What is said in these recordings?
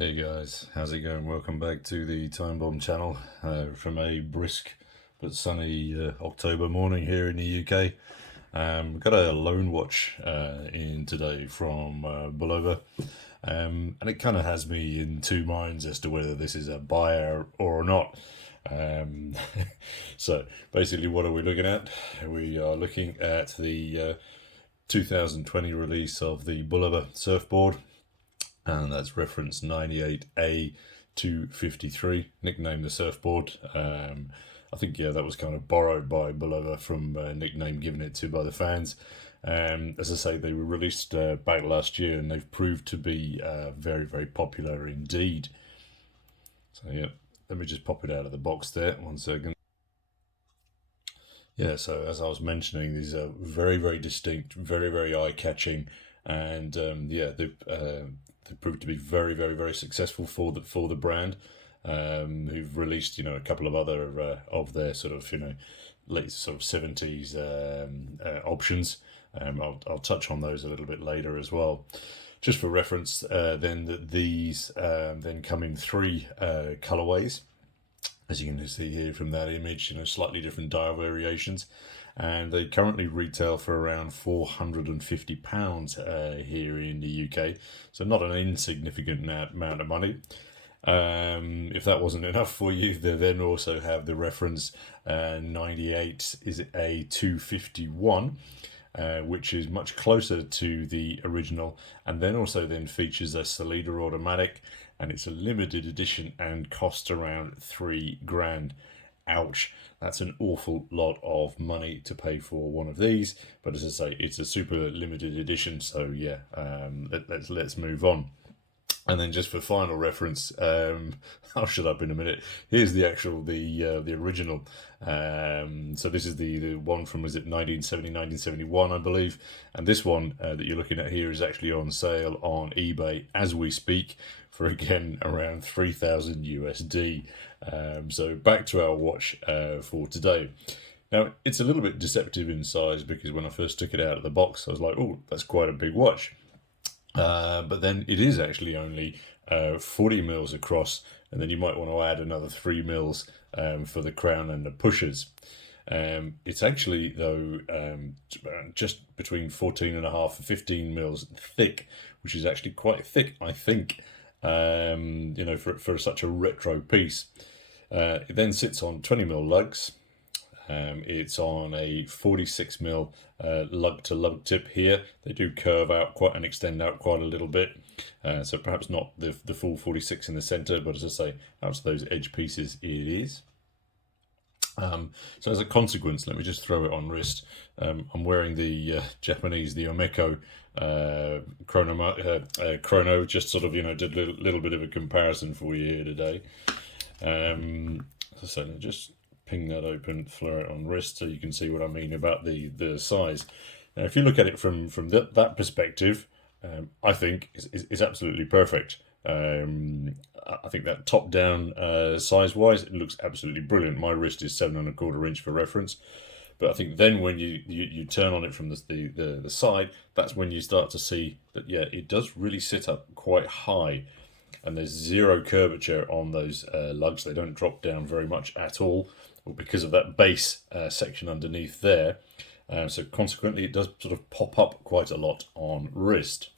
Hey guys, how's it going? Welcome back to the Time Bomb channel from a brisk but sunny October morning here in the UK. We've got a loan watch in today from Bulova, and it kind of has me in two minds as to whether this is a buyer or not. Um, so basically, what are we looking at? We are looking at the 2020 release of the Bulova surfboard, and that's reference 98A 253, nicknamed the surfboard. I think, yeah, that was kind of borrowed by Bulova from a nickname given it to by the fans. As I say, they were released back last year, and they've proved to be very, very popular indeed. So, yeah, let me just pop it out of the box there. 1 second. Yeah, so as I was mentioning, these are very, very distinct, very, very eye-catching, and yeah, they've proved to be very, very, very successful for the brand. Who've released a couple of other of their sort of late sort of 70s options. I'll touch on those a little bit later as well. Just for reference, then that these then come in three colorways, as you can see here from that image. Slightly different dial variations, and they currently retail for around £450 here in the UK, so not an insignificant amount of money. If that wasn't enough for you, they then also have the reference 98 is a 251, which is much closer to the original, and then also then features a Salida automatic, and it's a limited edition and costs around £3,000. Ouch, that's an awful lot of money to pay for one of these, but as I say, it's a super limited edition, so yeah, let's move on. And then just for final reference, I'll shut up in a minute. Here's the actual, the original. So this is the one from, was it 1970, 1971, I believe. And this one that you're looking at here is actually on sale on eBay as we speak for, again, around 3,000 USD. So back to our watch for today. Now, it's a little bit deceptive in size, because when I first took it out of the box, I was like, oh, that's quite a big watch. But then it is actually only 40 mils across, and then you might want to add another 3 mils for the crown and the pushers. It's actually, though, just between 14.5 and 15 mils thick, which is actually quite thick, I think, for such a retro piece. It then sits on 20 mil lugs. It's on a 46 mil lug to lug tip here. They do curve out quite and extend out quite a little bit, so perhaps not the full 46 in the center, but as I say, out to those edge pieces it is. So as a consequence, let me just throw it on wrist. I'm wearing the Japanese, the Omeko chrono, just sort of did a little bit of a comparison for you here today. So just ping that open, flare it on wrist, so you can see what I mean about the size. Now, if you look at it from that perspective, I think is absolutely perfect. I think that top down size wise, it looks absolutely brilliant. My wrist is 7.25 inch for reference, but I think then when you turn on it from the side, that's when you start to see that, yeah, it does really sit up quite high. And there's zero curvature on those lugs. They don't drop down very much at all, because of that base section underneath there. So consequently, it does sort of pop up quite a lot on wrist.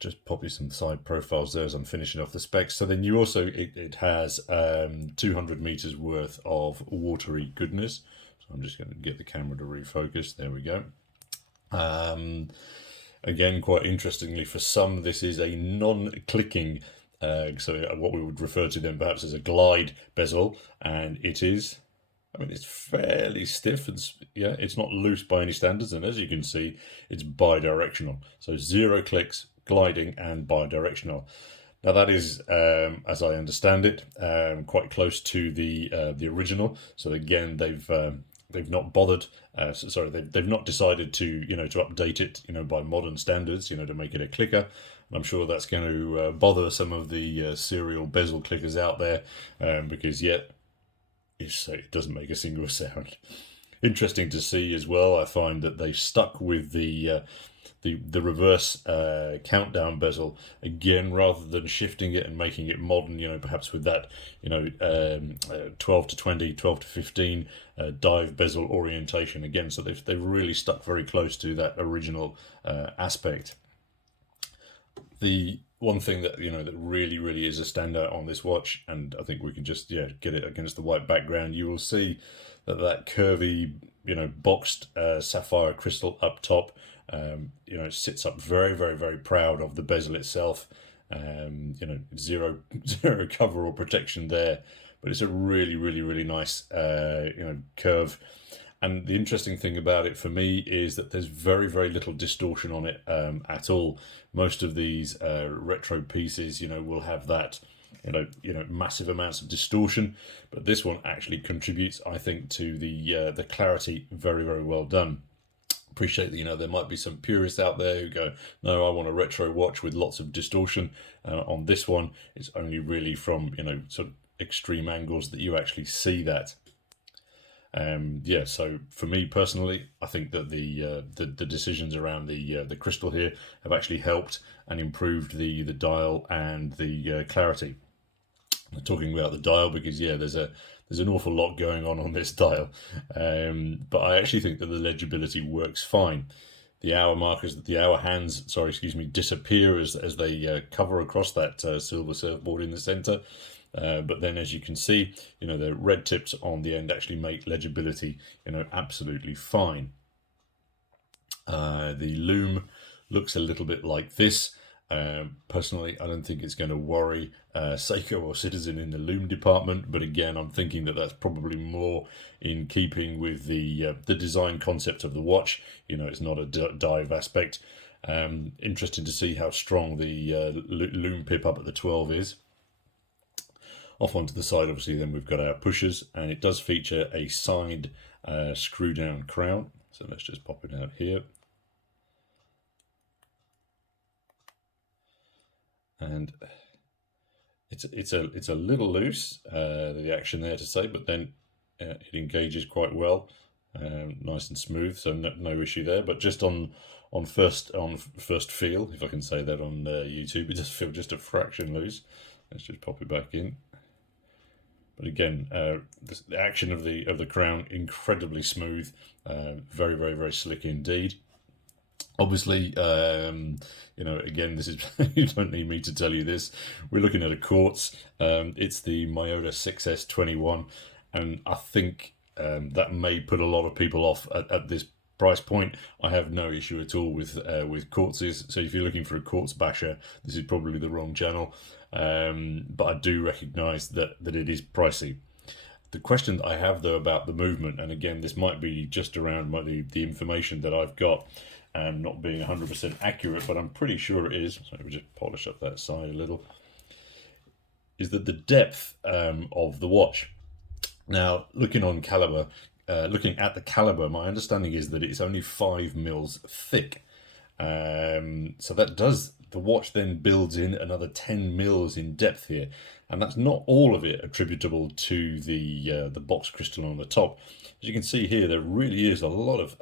Just pop you some side profiles there as I'm finishing off the specs. So then you also, it has 200 meters worth of watery goodness. So I'm just going to get the camera to refocus. There we go. Again, quite interestingly, for some, this is a non-clicking, so what we would refer to then perhaps as a glide bezel, and it is, I mean, it's fairly stiff, and yeah, it's not loose by any standards, and as you can see, it's bi-directional. So 0 clicks, gliding, and bi-directional. Now that is, as I understand it, quite close to the original. So again, they've not bothered. They've not decided to to update it by modern standards to make it a clicker. And I'm sure that's going to bother some of the serial bezel clickers out there, because yet it doesn't make a single sound. Interesting to see as well. I find that they stuck with the reverse countdown bezel again, rather than shifting it and making it modern, perhaps with that 12 to 20, 12 to 15 dive bezel orientation again. So they've really stuck very close to that original aspect. The one thing that that really is a standout on this watch, and I think we can just get it against the white background, you will see that curvy boxed sapphire crystal up top. It sits up very proud of the bezel itself. Zero cover or protection there, but it's a really nice curve. And the interesting thing about it for me is that there's very little distortion on it at all. Most of these retro pieces, will have that massive amounts of distortion, but this one actually contributes, I think, to the clarity very well done. Appreciate that there might be some purists out there who go, no, I want a retro watch with lots of distortion. On this one, it's only really from sort of extreme angles that you actually see that. So for me personally, I think that the decisions around the crystal here have actually helped and improved the dial and the clarity. I'm talking about the dial because there's an awful lot going on this dial, but I actually think that the legibility works fine. The hour markers, the hour hands, disappear as they cover across that silver surfboard in the center. But then, as you can see, the red tips on the end actually make legibility, absolutely fine. The loom looks a little bit like this. Personally, I don't think it's going to worry Seiko or Citizen in the loom department, but again, I'm thinking that that's probably more in keeping with the design concept of the watch. It's not a dive aspect. Interesting to see how strong the loom pip up at the 12 is. Off onto the side, obviously, then we've got our pushers, and it does feature a side screw down crown. So let's just pop it out here. And it's a little loose, the action there to say, but then it engages quite well, nice and smooth, so no issue there. But just on first feel, if I can say that on YouTube, it does feel just a fraction loose. Let's just pop it back in. But again, the action of the crown, incredibly smooth, very slick indeed. Obviously, again, this is you don't need me to tell you this. We're looking at a quartz. It's the Miyota 6S21, and I think that may put a lot of people off at this price point. I have no issue at all with quartzes. So if you're looking for a quartz basher, this is probably the wrong channel. But I do recognise that it is pricey. The question that I have though about the movement, and again, this might be just around the information that I've got, not being 100% accurate, but I'm pretty sure it is. So we'll just polish up that side a little. Is that the depth of the watch? Now, looking at the caliber, my understanding is that it's only 5 mils thick. So the watch then builds in another 10 mils in depth here, and that's not all of it attributable to the box crystal on the top. As you can see here, there really is a lot of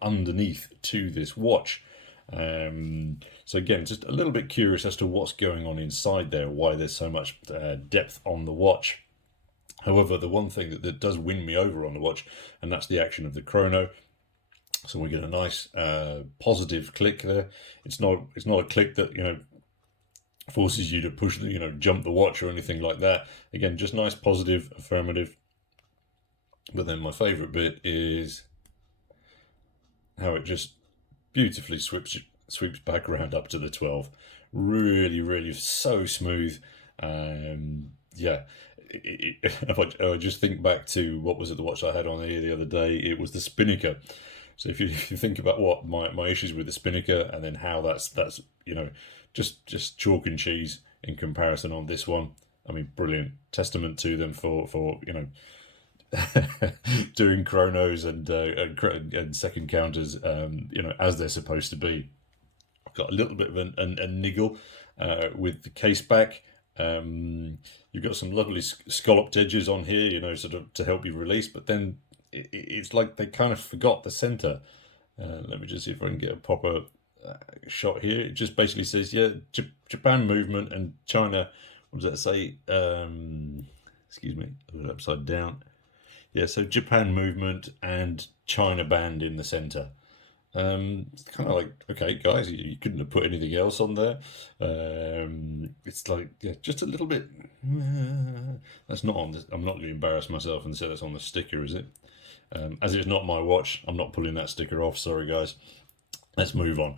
underneath to this watch. So again, just a little bit curious as to what's going on inside there, why there's so much depth on the watch. However, the one thing that does win me over on the watch, and that's the action of the chrono. So we get a nice positive click there. It's not a click that forces you to push jump the watch or anything like that. Again, just nice positive affirmative. But then my favorite bit is how it just beautifully sweeps back around up to the 12. Really so smooth. If I just think back to what was it, the watch I had on here the other day, it was the Spinnaker. So if you think about what my issues with the Spinnaker, and then how that's just chalk and cheese in comparison on this one. I mean, brilliant testament to them for doing chronos and second counters as they're supposed to be. I've got a little bit of a niggle with the case back. You've got some lovely scalloped edges on here, sort of to help you release, but then it's like they kind of forgot the center. Let me just see if I can get a proper shot here. It just basically says, yeah, Japan movement and China. What does that say? Excuse me, I put it upside down. Yeah, so Japan movement and China band in the center. It's kind of like, okay, guys, you couldn't have put anything else on there. It's like, yeah, just a little bit. That's not on this. I'm not going to embarrass myself and say that's on the sticker, is it? As it's not my watch, I'm not pulling that sticker off. Sorry, guys. Let's move on.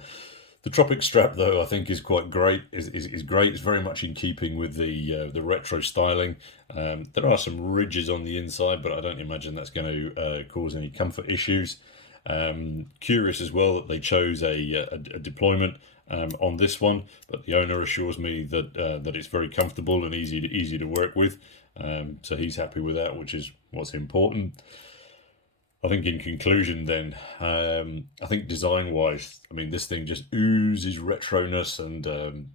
The Tropic strap, though, I think is quite great. Is great. It's very much in keeping with the retro styling. There are some ridges on the inside, but I don't imagine that's going to cause any comfort issues. Curious as well that they chose a deployment on this one, but the owner assures me that that it's very comfortable and easy to work with. So he's happy with that, which is what's important. I think in conclusion then, I think design-wise, I mean, this thing just oozes retroness, and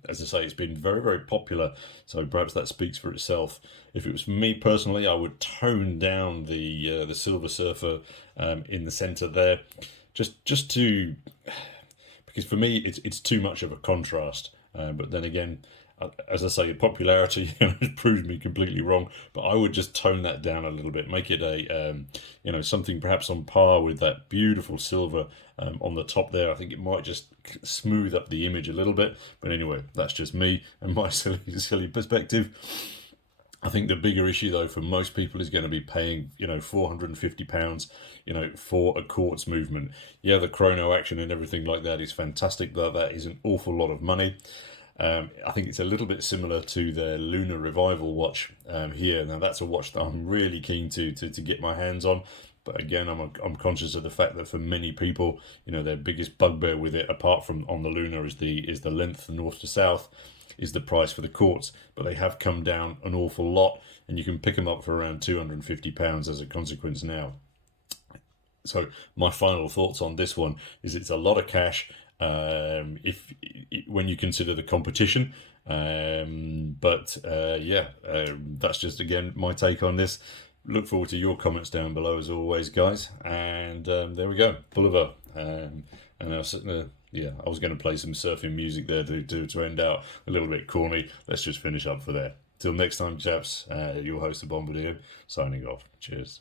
as I say, it's been very, very popular, so perhaps that speaks for itself. If it was for me personally, I would tone down the Silver Surfer in the centre there, just to, because for me, it's too much of a contrast, but then again, as I say, popularity has proved me completely wrong. But I would just tone that down a little bit, make it a something perhaps on par with that beautiful silver on the top there. I think it might just smooth up the image a little bit. But anyway, that's just me and my silly perspective. I think the bigger issue though for most people is going to be paying £450 for a quartz movement. Yeah, the chrono action and everything like that is fantastic, but that is an awful lot of money. I think it's a little bit similar to their Lunar Revival watch here. Now that's a watch that I'm really keen to get my hands on. But again, I'm conscious of the fact that for many people, their biggest bugbear with it, apart from on the Lunar, is the length from north to south, is the price for the quartz. But they have come down an awful lot, and you can pick them up for around £250 as a consequence now. So my final thoughts on this one is it's a lot of cash. When you consider the competition, that's just again my take on this. Look forward to your comments down below as always, guys. And there we go, BULOVA. And I was going to play some surfing music there to end out a little bit corny. Let's just finish up for there. Till next time, chaps. Your host of Bombardier signing off. Cheers.